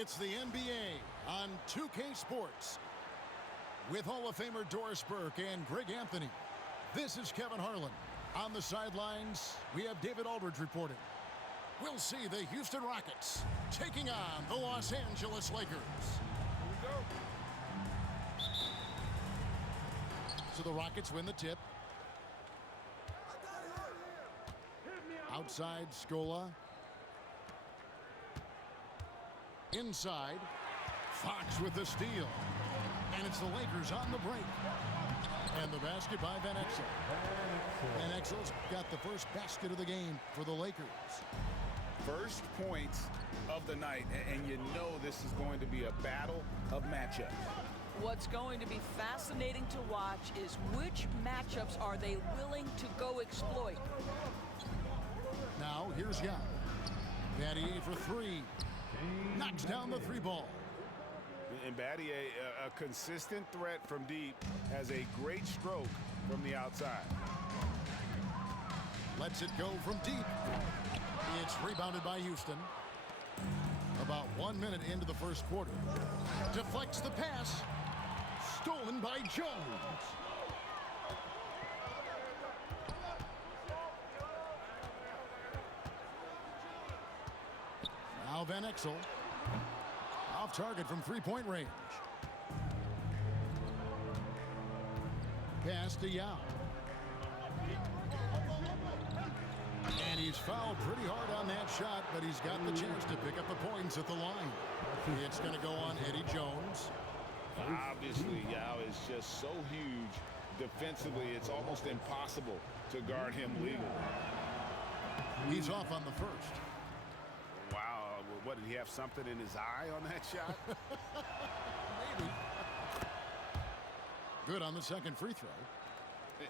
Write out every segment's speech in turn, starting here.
It's the NBA on 2K Sports. With Hall of Famer Doris Burke and Greg Anthony, this is Kevin Harlan. On the sidelines, we have David Aldridge reporting. We'll see the Houston Rockets taking on the Los Angeles Lakers. Here we go. So the Rockets win the tip. Outside, Scola. Inside, Fox with the steal. And it's the Lakers on the break. And the basket by Van Exel. Van Exel's got the first basket of the game for the Lakers. First point of the night, and you know this is going to be a battle of matchups. What's going to be fascinating to watch is which matchups are they willing to go exploit. Now, here's Young. Battier for three. Knocks down the three ball. And Battier, a consistent threat from deep, has a great stroke from the outside. Lets it go from deep. It's rebounded by Houston. About 1 minute into the first quarter. Deflects the pass. Stolen by Jones. Now Van Exel. Off target from three-point range. Pass to Yao. And he's fouled pretty hard on that shot, but he's got the chance to pick up the points at the line. It's going to go on Eddie Jones. Obviously, Yao is just so huge. Defensively, it's almost impossible to guard him legally. He's off on the first. Wow, what, did he have something in his eye on that shot? Maybe. Good on the second free throw.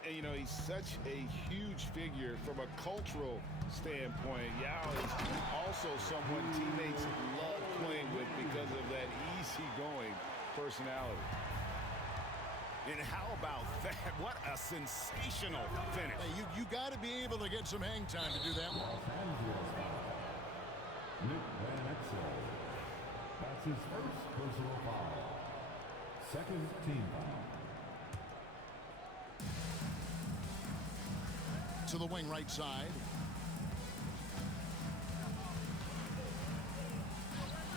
And, you know, he's such a huge figure from a cultural standpoint. Yao is also someone teammates love playing with because of that easygoing personality. And how about that? What a sensational finish. Hey, you got to be able to get some hang time to do that one. Nick Van Exel. That's his first personal foul. Second team foul. To the wing right side.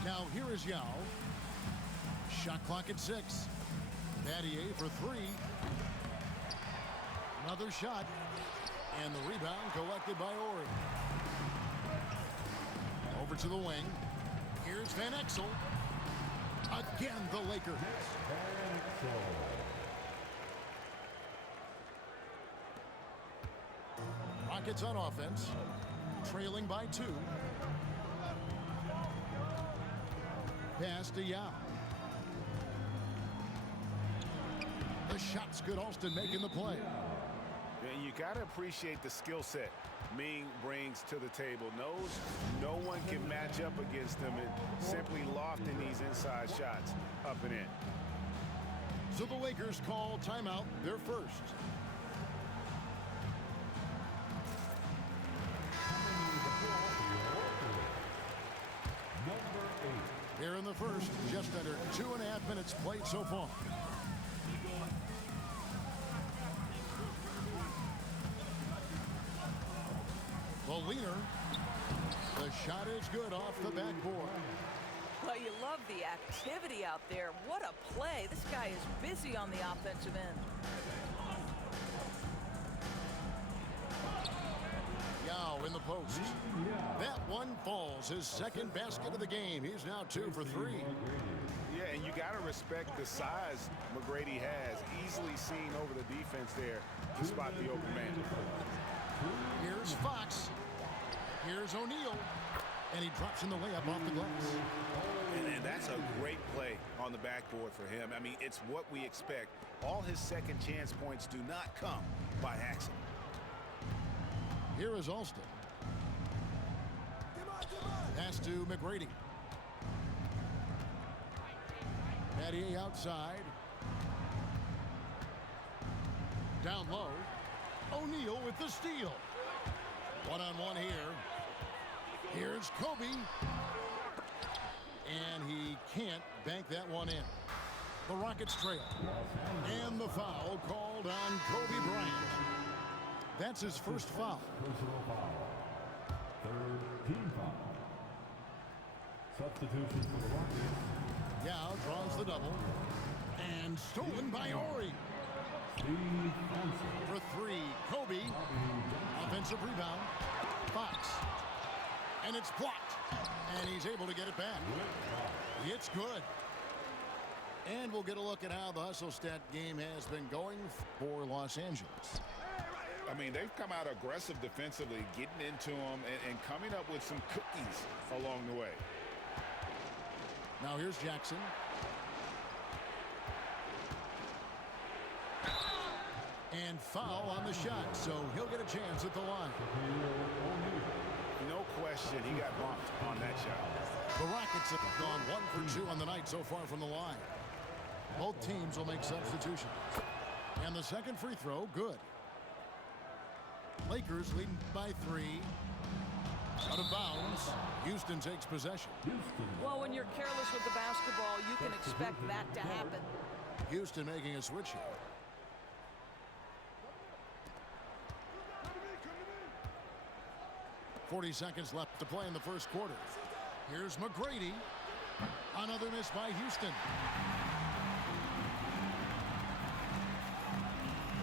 Now here is Yao. Shot clock at 6. Battier for three. Another shot. And the rebound collected by Ori. Over to the wing. Here's Van Exel. Again, the Lakers. Van Exel. Rockets on offense. Trailing by 2. Pass to Yao. The shot's good. Alston making the play. And you got to appreciate the skill set Ming brings to the table. Knows no one can match up against him and simply lofting these inside shots up and in. So the Lakers call timeout, their first. Number 8. Here in the first, just under 2.5 minutes played so far. The leaner. The shot is good off the backboard. Well, you love the activity out there. What a play. This guy is busy on the offensive end. Yao in the post. That one falls. His second basket of the game. He's now 2 for 3. Yeah, and you got to respect the size McGrady has. Easily seen over the defense there to spot the open man. Here's Fox. Here's O'Neal. And he drops in the layup off the glass. And that's a great play on the backboard for him. I mean, it's what we expect. All his second chance points do not come by accident. Here is Alston. Pass to McGrady. Battier outside. Down low. O'Neal with the steal. One-on-one here. Here's Kobe. And he can't bank that one in. The Rockets trail. And the foul called on Kobe Bryant. That's his first foul. Personal foul. Third team foul. Substitution for the Rockets. Yao draws the double. And stolen by Ori. Steve Johnson. For three, Kobe. Offensive rebound. Fox. And it's blocked. And he's able to get it back. It's good. And we'll get a look at how the hustle stat game has been going for Los Angeles. I mean, they've come out aggressive defensively, getting into them and coming up with some cookies along the way. Now here's Jackson. And foul on the shot, so he'll get a chance at the line. No question, he got bumped on that shot. The Rockets have gone 1 for 2 on the night so far from the line. Both teams will make substitutions. And the second free throw, good. Lakers leading by 3. Out of bounds. Houston takes possession. Well, when you're careless with the basketball, you can expect that to happen. Houston making a switch here. .40 seconds left to play in the first quarter. Here's McGrady. Another miss by Houston.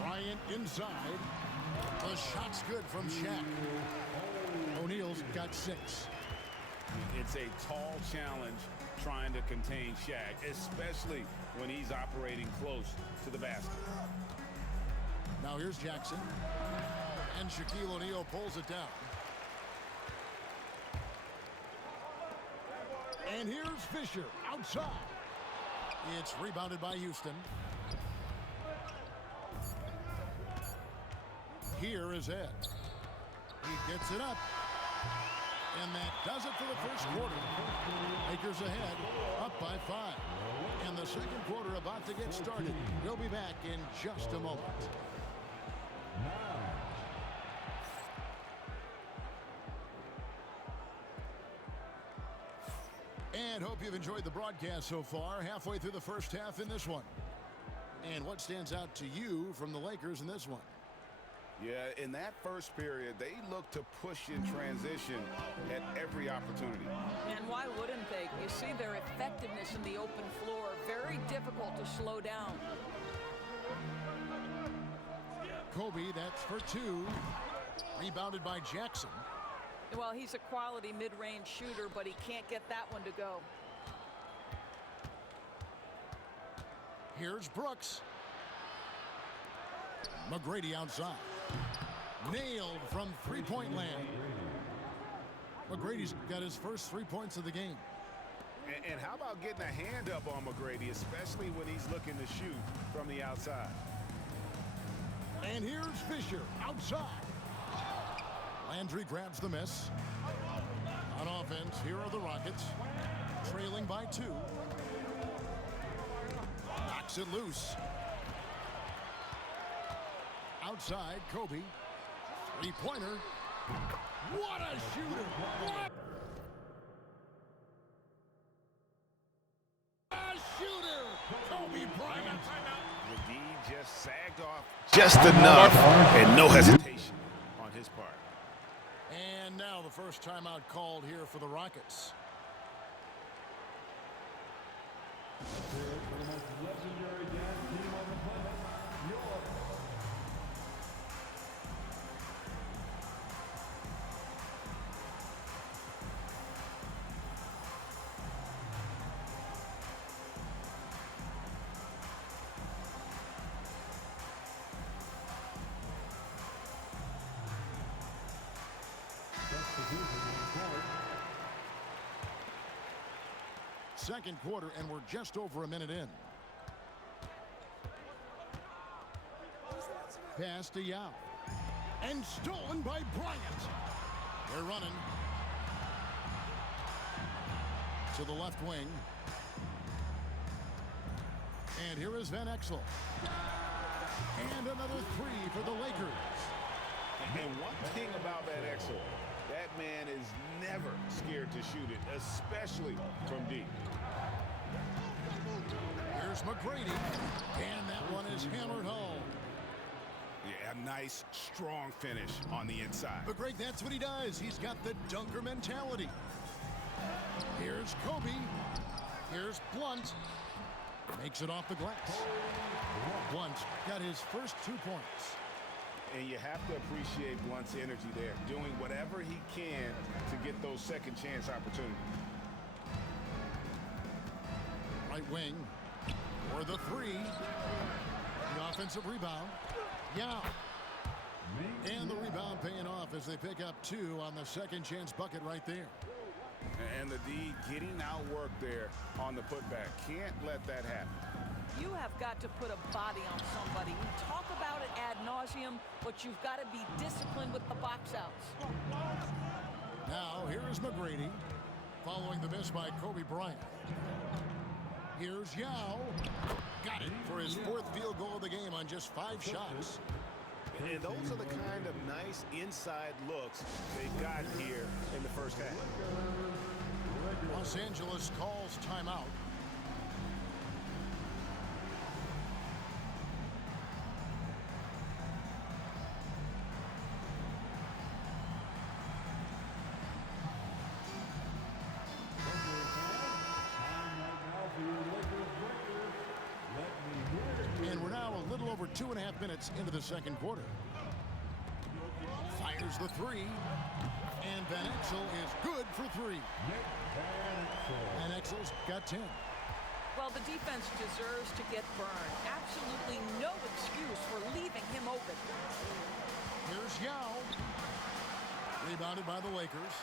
Bryant inside. The shot's good from Shaq. O'Neal's got 6. It's a tall challenge trying to contain Shaq, especially when he's operating close to the basket. Now here's Jackson. And Shaquille O'Neal pulls it down. And here's Fisher outside. It's rebounded by Houston. Here is Ed. He gets it up. And that does it for the first quarter. Lakers ahead, up by 5. And the second quarter about to get started. We'll be back in just a moment. And hope you've enjoyed the broadcast so far. Halfway through the first half in this one. And what stands out to you from the Lakers in this one? Yeah, in that first period, they looked to push in transition at every opportunity. And why wouldn't they? You see their effectiveness in the open floor. Very difficult to slow down. Kobe, that's for 2. Rebounded by Jackson. Well, he's a quality mid-range shooter, but he can't get that one to go. Here's Brooks. McGrady outside. Nailed from three-point land. McGrady's got his first 3 points of the game. And how about getting a hand up on McGrady, especially when he's looking to shoot from the outside? And here's Fisher outside. Landry grabs the miss. On offense, here are the Rockets. Trailing by 2. Knocks it loose. Outside, Kobe. Three-pointer. What a shooter! What a shooter! Kobe Bryant. The D just sagged off just enough and no hesitation on his part. And now the first timeout called here for the Rockets. The most legendary Jazz team on the planet, yours. Second quarter, and we're just over a minute in. Pass to Yao. And stolen by Bryant. They're running to the left wing. And here is Van Exel. And another 3 for the Lakers. And one thing about Van Exel, that man is never scared to shoot it, especially from deep. Here's McGrady, and that one is hammered home. Yeah, a nice, strong finish on the inside. But Greg, that's what he does. He's got the dunker mentality. Here's Kobe. Here's Blunt. Makes it off the glass. Blunt got his first 2 points. And you have to appreciate Blunt's energy there, doing whatever he can to get those second chance opportunities. Right wing for the three. The offensive rebound. Yao. And the rebound paying off as they pick up 2 on the second chance bucket right there. And the D getting outworked there on the putback. Can't let that happen. You have got to put a body on somebody. We talk about it ad nauseum, but you've got to be disciplined with the box outs. Now, here is McGrady, following the miss by Kobe Bryant. Here's Yao. Got it for his 4th field goal of the game on just 5 shots. And those are the kind of nice inside looks they've got here in the first half. Los Angeles calls timeout. And we're now a little over 2.5 minutes into the second quarter. Fires the 3. And Van Exel is good for 3. Van Exel's got 10. Well, the defense deserves to get burned. Absolutely no excuse for leaving him open. Here's Yao. Rebounded by the Lakers.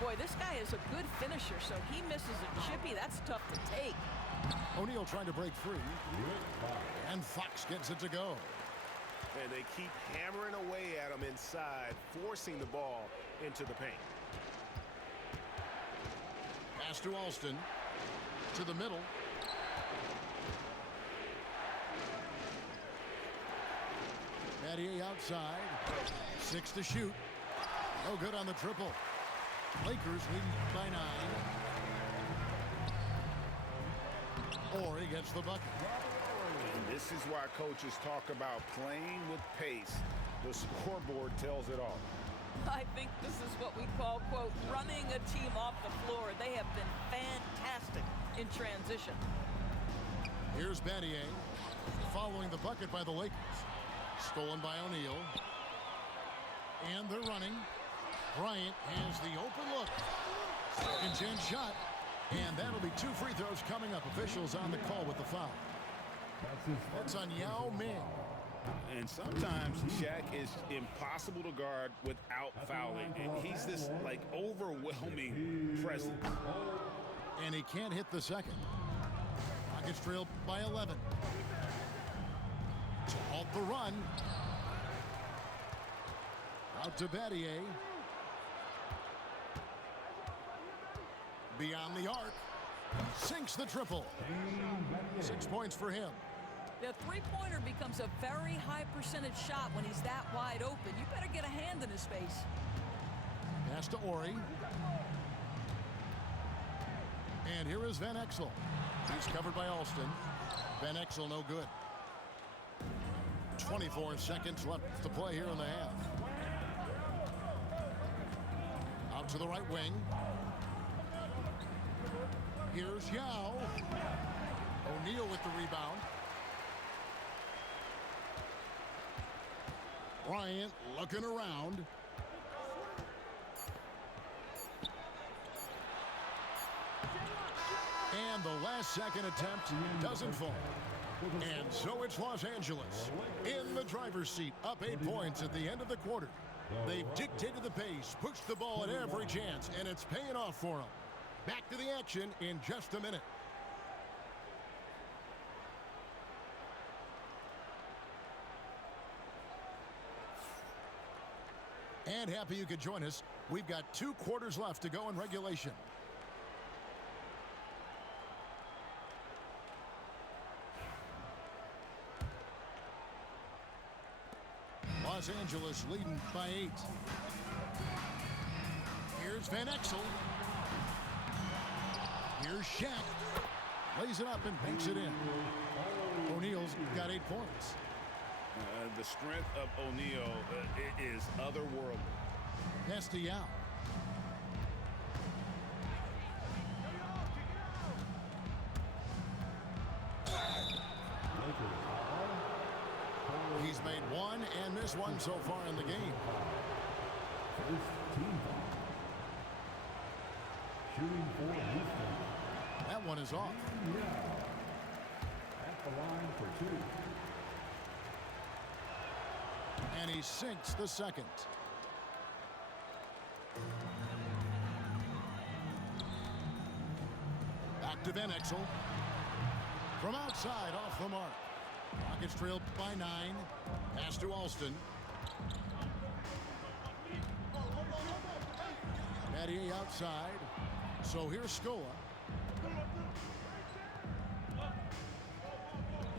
Boy, this guy is a good finisher, so he misses a chippy. That's tough to take. O'Neal trying to break free. And Fox gets it to go. And they keep hammering away at him inside, forcing the ball into the paint. Pass to Alston. To the middle. Battier outside. 6 to shoot. No good on the triple. Lakers leading by 9. Ori gets the bucket. And this is why coaches talk about playing with pace. The scoreboard tells it all. I think this is what we call, quote, running a team off the floor. They have been fantastic in transition. Here's Battier following the bucket by the Lakers. Stolen by O'Neal. And they're running. Bryant has the open look. Second chance shot. And that'll be 2 free throws coming up. Officials on the call with the foul. That's on Yao Ming. And sometimes Shaq is impossible to guard without fouling. And he's this, like, overwhelming presence. And he can't hit the second. Rockets trail by 11. To halt the run. Out to Battier. Beyond the arc. Sinks the triple. 6 points for him. The three-pointer becomes a very high percentage shot when he's that wide open. You better get a hand in his face. Pass to Ori. And here is Van Exel. He's covered by Alston. Van Exel no good. 24 seconds left to play here in the half. Out to the right wing. Here's Yao. O'Neal with the rebound. Bryant looking around. And the last second attempt doesn't fall. And so it's Los Angeles in the driver's seat, up 8 points at the end of the quarter. They've dictated the pace, pushed the ball at every chance, and it's paying off for them. Back to the action in just a minute. And happy you could join us. We've got 2 quarters left to go in regulation. Los Angeles leading by 8. Here's Van Exel. Here's Shaq. Lays it up and banks it in. O'Neal's got 8 points. The strength of O'Neal is otherworldly. Castellao. He's made one and missed one so far in the game. First team foul. Shooting for Houston. That one is off. Yeah. At the line for 2. And he sinks the second. Back to Van Exel. From outside, off the mark. Rockets trailed by 9. Pass to Alston. Battier outside. So here's Scola.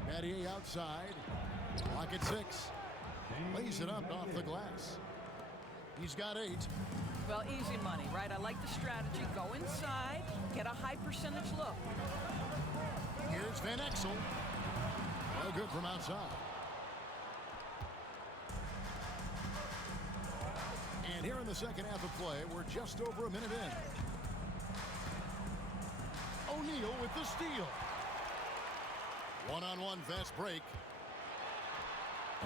Battier outside. Rocket 6. Lays it up off the glass. He's got 8. Well, easy money, right? I like the strategy. Go inside, get a high percentage look. Here's Van Exel. No good from outside. And here in the second half of play, we're just over a minute in. O'Neal with the steal. One-on-one fast break.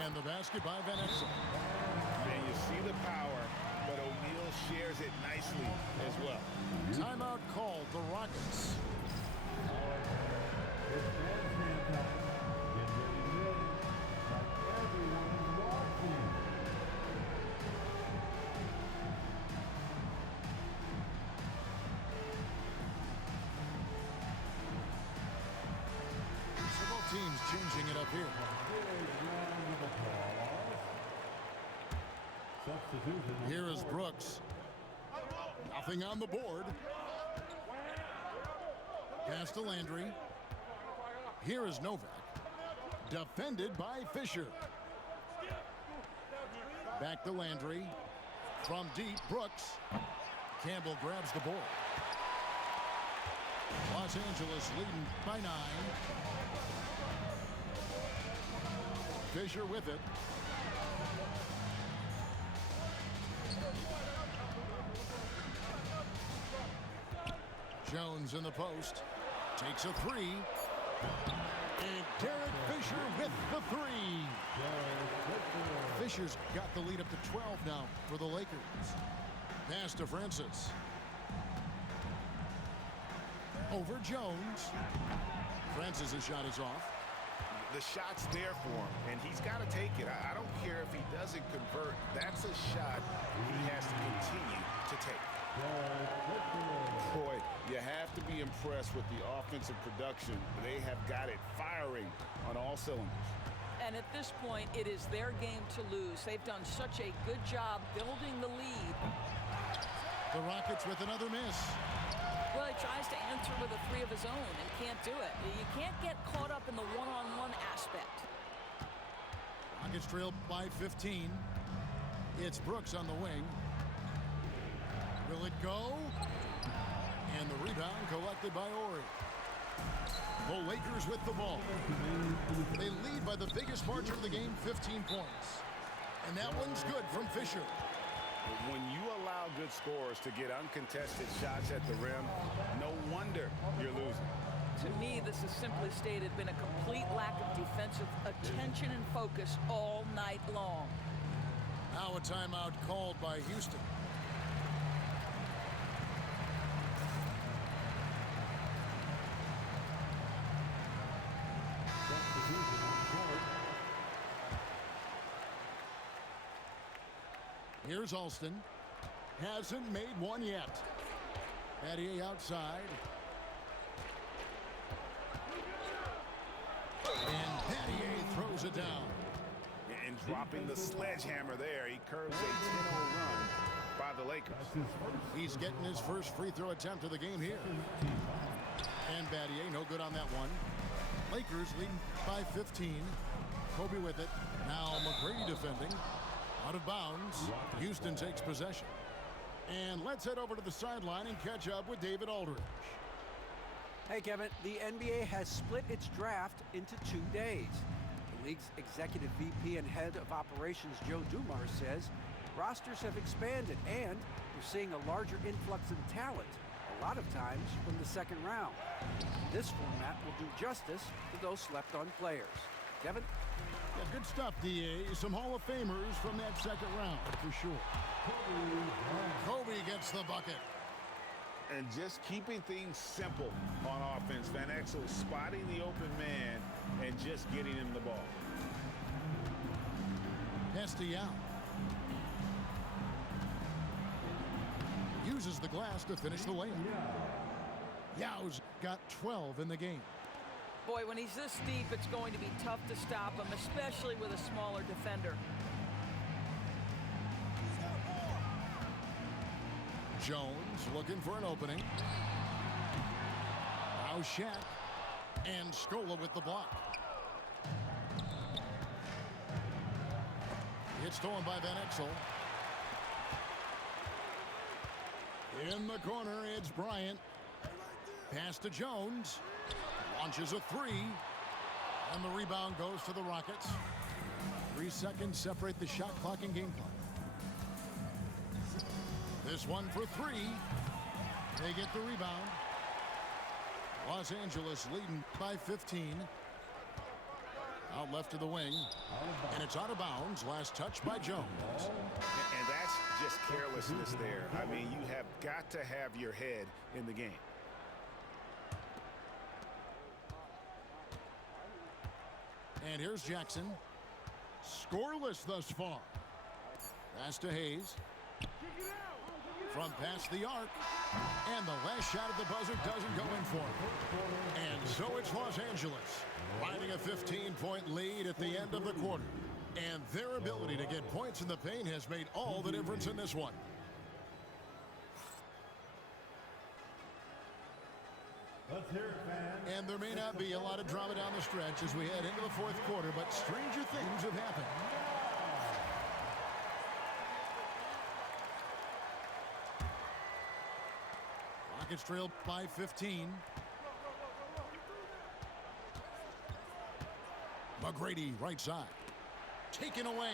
And the basket by Van Exel. And you see the power, but O'Neal shares it nicely as well. Timeout called the Rockets. It's Van Zandt. Get ready to win. Like everyone is watching. Several teams changing it up here. Here is Brooks. Nothing on the board. Pass to Landry. Here is Novak. Defended by Fisher. Back to Landry. From deep, Brooks. Campbell grabs the board. Los Angeles leading by 9. Fisher with it. Jones in the post. Takes a 3. And Derek Fisher with the 3. Fisher's got the lead up to 12 now for the Lakers. Pass to Francis. Over Jones. Francis' shot is off. The shot's there for him, and he's got to take it. I don't care if he doesn't convert. That's a shot he has to continue to take. Boy, you have to be impressed with the offensive production. They have got it firing on all cylinders. And at this point, it is their game to lose. They've done such a good job building the lead. The Rockets with another miss. Well, he tries to answer with a 3 of his own and can't do it. You can't get caught up in the one-on-one aspect. Rockets trailed by 15. It's Brooks on the wing. Will it go? And the rebound collected by Ori. The Lakers with the ball. They lead by the biggest margin of the game, 15 points. And that one's good from Fisher. When you allow good scorers to get uncontested shots at the rim, no wonder you're losing. To me, this is simply stated been a complete lack of defensive attention and focus all night long. Now a timeout called by Houston. Here's Alston. Hasn't made one yet. Battier outside. And Battier throws it down. And dropping the sledgehammer there, he curves a 10-0 run by the Lakers. He's getting his first free throw attempt of the game here. And Battier, no good on that one. Lakers leading by 15. Kobe with it. Now McGrady defending. Out of bounds. Houston takes possession. And let's head over to the sideline and catch up with David Aldridge. Hey, Kevin. The NBA has split its draft into 2 days. The league's executive VP and head of operations, Joe Dumars, says rosters have expanded and we're seeing a larger influx of talent, a lot of times from the second round. This format will do justice to those slept-on players. Kevin? Yeah, good stuff, D.A. Some Hall of Famers from that second round, for sure. Kobe gets the bucket. And just keeping things simple on offense. Van Exel spotting the open man and just getting him the ball. Castellano uses the glass to finish the layup. Yao's got 12 in the game. Boy, when he's this deep, it's going to be tough to stop him, especially with a smaller defender. Jones looking for an opening. Now Shaq and Scola with the block. It's stolen by Van Exel. In the corner, it's Bryant. Pass to Jones. Launches a three. And the rebound goes to the Rockets. 3 seconds separate the shot clock and game clock. This one for three. They get the rebound. Los Angeles leading by 15. Out left to the wing. And it's out of bounds. Last touch by Jones. And that's just carelessness there. I mean, you have got to have your head in the game. And here's Jackson. Scoreless thus far. Pass to Hayes. From past the arc. And the last shot at the buzzer doesn't go in for him. And so it's Los Angeles riding a 15-point lead at the end of the quarter. And their ability to get points in the paint has made all the difference in this one. Let's hear it, fans. And there may not be a lot of drama down the stretch as we head into the fourth quarter, but stranger things have happened. Rockets trail by 15. McGrady right side. Taken away.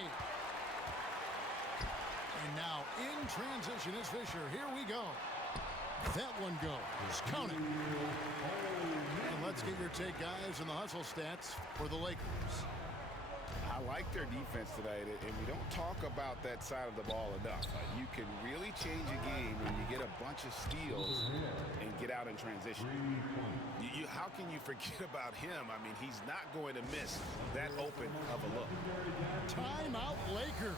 And now in transition is Fisher. Here we go. That one goes. Count it. And let's get your take, guys, on the hustle stats for the Lakers. I like their defense tonight, and we don't talk about that side of the ball enough. You can really change a game when you get a bunch of steals and get out in transition. How can you forget about him? I mean, he's not going to miss that open of a look. Timeout, Lakers.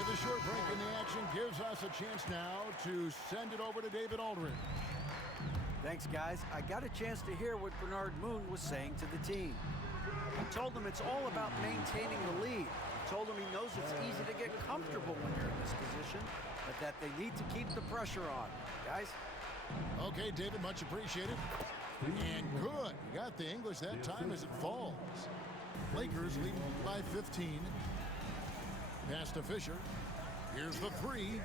The short break in the action gives us a chance now to send it over to David Aldridge. Thanks, guys. I got a chance to hear what Bernard Moon was saying to the team. He told them it's all about maintaining the lead. He told them he knows it's easy to get comfortable when you're in this position, but that they need to keep the pressure on. Guys? Okay, David, much appreciated. And good. You got the English that time as it falls. Lakers leading by 15. Pass to Fisher. Here's the three.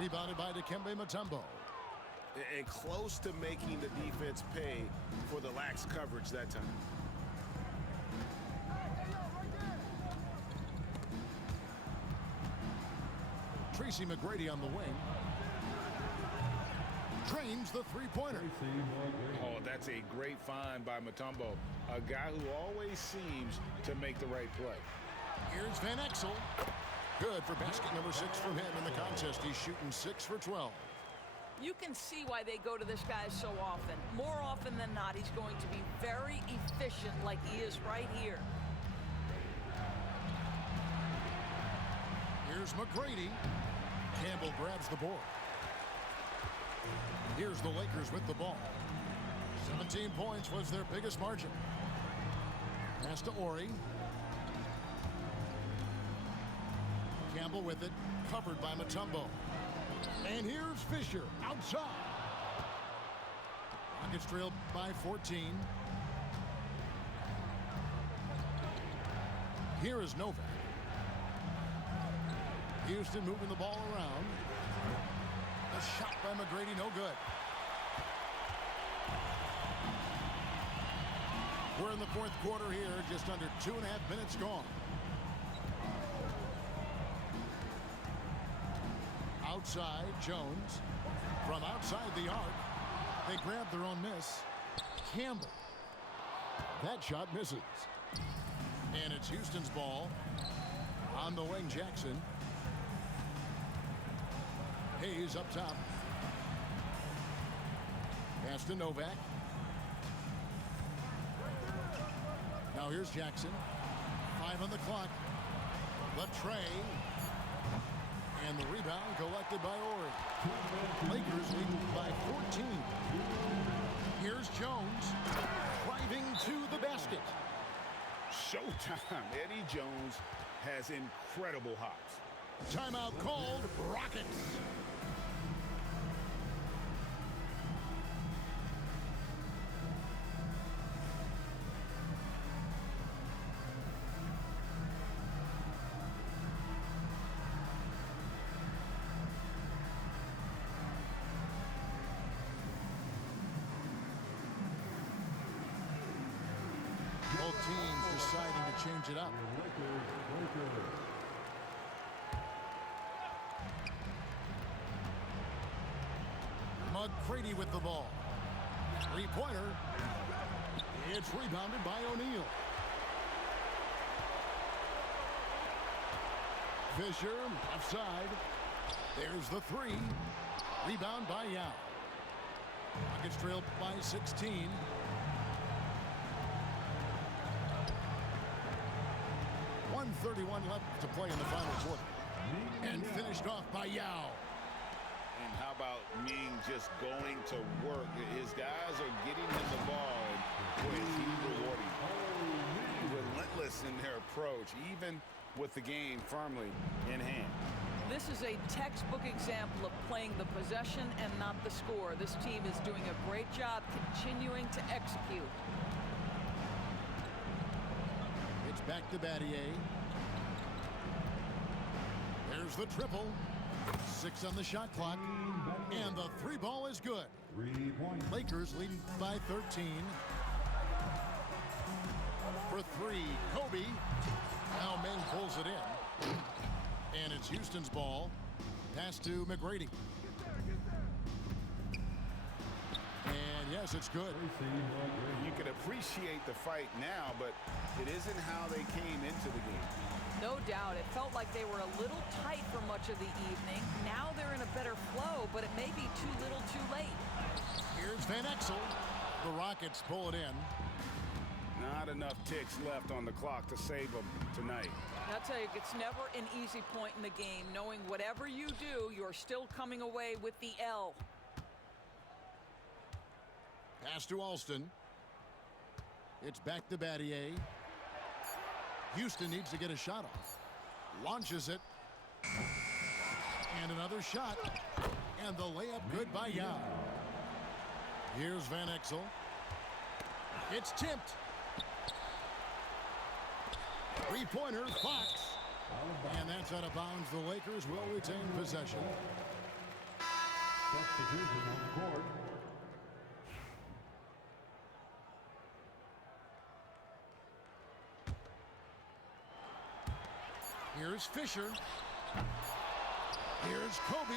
Rebounded by Dikembe Mutombo. And close to making the defense pay for the lax coverage that time. Tracy McGrady on the wing. Trains the three-pointer. Oh, that's a great find by Mutombo. A guy who always seems to make the right play. Here's Van Exel. Good for basket number 6 from him in the contest. He's shooting 6 for 12. You can see why they go to this guy so often. More often than not, he's going to be very efficient like he is right here. Here's McGrady. Campbell grabs the board. Here's the Lakers with the ball. 17 points was their biggest margin. Pass to Ori. Campbell with it, covered by Mutombo. And here's Fisher outside. Rockets trail by 14. Here is Novak. Houston moving the ball around. A shot by McGrady, no good. We're in the fourth quarter here, just under 2.5 minutes gone. Outside, Jones. From outside the arc, they grab their own miss. Campbell. That shot misses. And it's Houston's ball. On the wing, Jackson. Hayes up top. Pass to Novak. Now here's Jackson. 5 on the clock. Latrey. And the rebound collected by Ori. Lakers leading by 14. Here's Jones. Driving to the basket. Showtime. Eddie Jones has incredible hops. Timeout called. Rockets. Both teams deciding to change it up. McGrady with the ball. Three-pointer. It's rebounded by O'Neal. Fisher offside. There's the three. Rebound by Yao. Rockets trail by 16. .131 left to play in the final quarter. And finished off by Yao. And how about Ming just going to work? His guys are getting him the ball, and boy, is he rewarding. Relentless in their approach, even with the game firmly in hand. This is a textbook example of playing the possession and not the score. This team is doing a great job continuing to execute. It's back to Battier. There's the triple. 6 on the shot clock. And the three ball is good. 3 points. Lakers leading by 13. For three, Kobe. Now Ming pulls it in. And it's Houston's ball. Pass to McGrady. And yes, it's good. You can appreciate the fight now, but it isn't how they came into the game. No doubt. It felt like they were a little tight for much of the evening. Now they're in a better flow, but it may be too little too late. Here's Van Exel. The Rockets pull it in. Not enough ticks left on the clock to save them tonight. I'll tell you, it's never an easy point in the game, knowing whatever you do, you're still coming away with the L. Pass to Alston. It's back to Battier. Houston needs to get a shot off. Launches it. And another shot. And the layup good by Yao. Here's Van Exel. It's tipped. Three-pointer, Fox. And that's out of bounds. The Lakers will retain possession. Substitution on the court. Here's Fisher. Here's Kobe.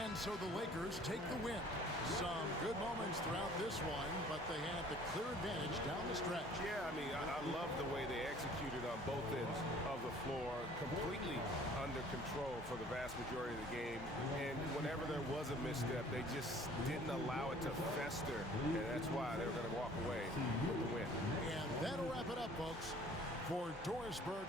And so the Lakers take the win. Some good moments throughout this one, but they had the clear advantage down the stretch. Yeah, I mean, I love the way they executed on both ends of the floor, completely under control for the vast majority of the game. And whenever there was a misstep, they just didn't allow it to fester. And that's why they were going to walk away with the win. And that'll wrap it up, folks. For Dorisburg,